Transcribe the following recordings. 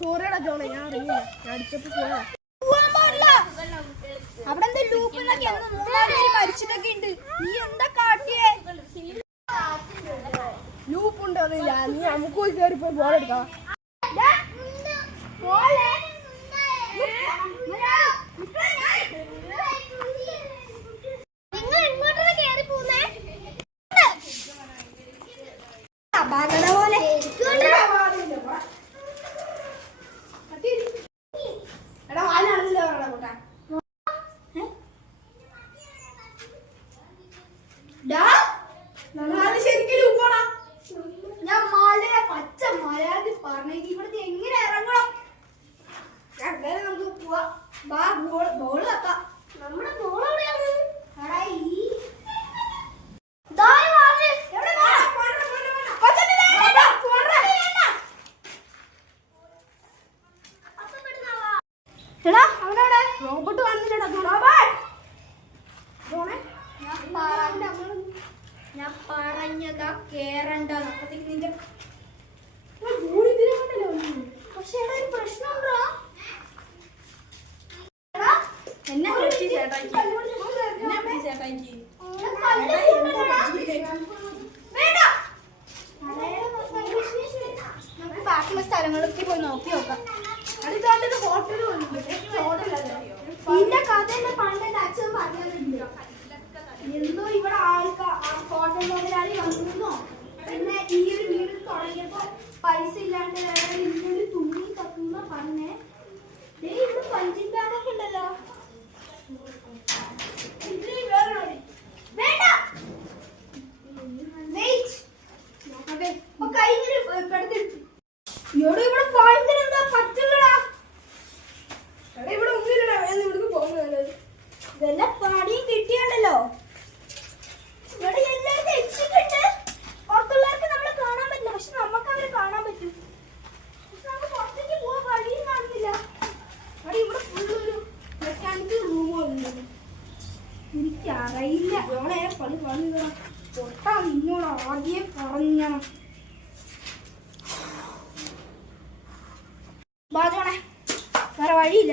സോറിയടാ ജോണെ, ഞാൻ അറിയില്ല, ഞാൻ അടിച്ചപ്പോ പോയാ. അവിടെ എന്താ ലൂപ്പിലൊക്കെ മൂന്നാല് പേര് മരിച്ചിട്ടൊക്കെ ഉണ്ട്. നീ എന്താ കാട്ടിയേ? ലൂപ്പ് ഉണ്ടോ അറിയില്ല. നീ നമുക്ക് പോയി കയറി പോയി ബോൾ എടുക്കാം. ഞാൻ മലയെ പച്ച മലയാളത്തിൽ പറഞ്ഞേക്ക് ഇവിടുത്തെ എങ്ങനെ ഇറങ്ങണം? നമുക്ക് പോവാ. ബോള് തട്ടാം. നമ്മുടെ ബോൾ എവിടെയാണ്? റോബോട്ട് വന്നിട്ടാ ഞാൻ പറഞ്ഞതാ കേറണ്ട. നിന്റെ പക്ഷെ ഒരു പ്രശ്നമുണ്ടോ? എന്നെ നമുക്ക് ബാക്കിയുള്ള സ്ഥലങ്ങളൊക്കെ പോയി നോക്കി നോക്കാം. നിന്റെ കഥ എന്നെ പണ്ട് എന്റെ അച്ഛൻ പറഞ്ഞിട്ടുണ്ട്. എന്തോ ഇവിടെ ഹോട്ടൽ മുതലാളി വന്നിരുന്നോ, പിന്നെ ഈ ഒരു വീട് തുടങ്ങിയപ്പോ പൈസ ഇല്ലാണ്ട് ഇന്നൊരു തുണി തത്തുന്ന പറഞ്ഞേ. ഇവിടെ പഞ്ചിങ് ബാഗൊക്കെ ഉണ്ടല്ലോ. വേണ്ട ഇവിടെ ഭയങ്കര എന്താ പറ്റുള്ളടാ. ഇവിടെ ഒന്നുമില്ലടാ, ഇവിടുന്ന് പോകുന്നത് വല്ല പണിയും കിട്ടിയാണ്ടല്ലോ. ഇവിടെ എല്ലാവരും എക്സിക്കിട്ട് പുറത്തുള്ളവർക്ക് നമ്മളെ കാണാൻ പറ്റില്ല, പക്ഷെ നമുക്ക് അവരെ കാണാൻ പറ്റും. പക്ഷെ നമുക്ക് പുറത്തേക്ക് പോവാൻ വഴിയും കാണുന്നില്ല. അവിടെ ഇവിടെ ഫുള്ളൊരു മെക്കാനിക്കൽ റൂമുണ്ട്. എനിക്കറിയില്ല. ജോണെ പണി പറഞ്ഞതാ, പൊട്ടാ നിന്നോട് ആദ്യം പറഞ്ഞണം. ബാജോണെ വേറെ വഴിയില്ല.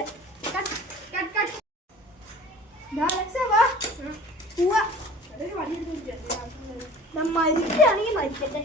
മരിക്കുകയാണെങ്കിൽ മരിക്കട്ടെ.